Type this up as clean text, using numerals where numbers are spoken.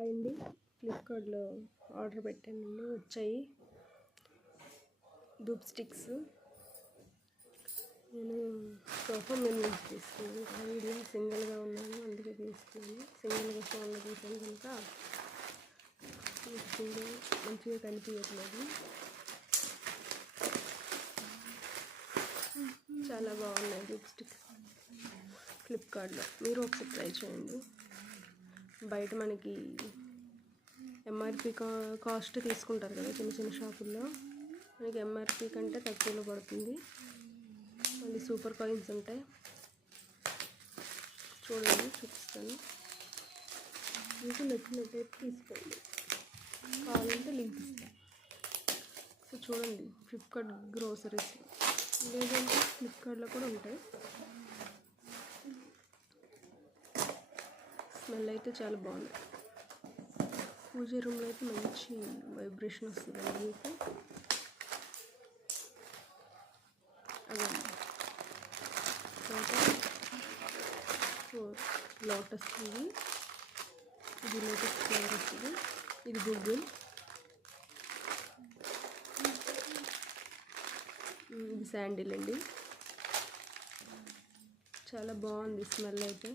Hi అండి, ఫ్లిప్కార్ట్లో order పెట్టానండి. వచ్చాయి ధూప్ స్టిక్స్. నేను సోఫా మీద నుంచి తీసుకున్నాను. వీడియో సింగిల్గా ఉన్నాను, అందుకే తీసుకున్నాను. సింగిల్గా ఫోన్లో తీసాను కనుక సింగిల్ మంచిగా కనిపించట్లేదు. చాలా బాగున్నాయి ధూప్ స్టిక్స్ ఫ్లిప్కార్ట్లో. మీరు ఒకసారి ట్రై చేయండి. బయట మనకి ఎంఆర్పి కాస్ట్ తీసుకుంటారు కదా చిన్న చిన్న షాపుల్లో, మనకి ఎంఆర్పి కంటే తక్కువలో పడుతుంది. మళ్ళీ సూపర్ కాయిన్స్ ఉంటాయి. చూడండి, చూపిస్తాను. మీకు నచ్చినట్టయితే తీసుకోండి, కావాలంటే లింక్ ఇస్తాను. సో చూడండి, ఫ్లిప్కార్ట్ గ్రోసరీస్ లేదంటే ఫ్లిప్కార్ట్లో కూడా ఉంటాయి. స్మెల్ అయితే చాలా బాగుంది. పూజ రూమ్లో అయితే మంచి వైబ్రేషన్ వస్తుందండి మీకు. అదండి లోటస్, ఇది లోటస్ ఫ్లేవర్ వస్తుంది. ఇది గూగుల్, ఇది శాండిల్ అండి. చాలా బాగుంది స్మెల్ అయితే.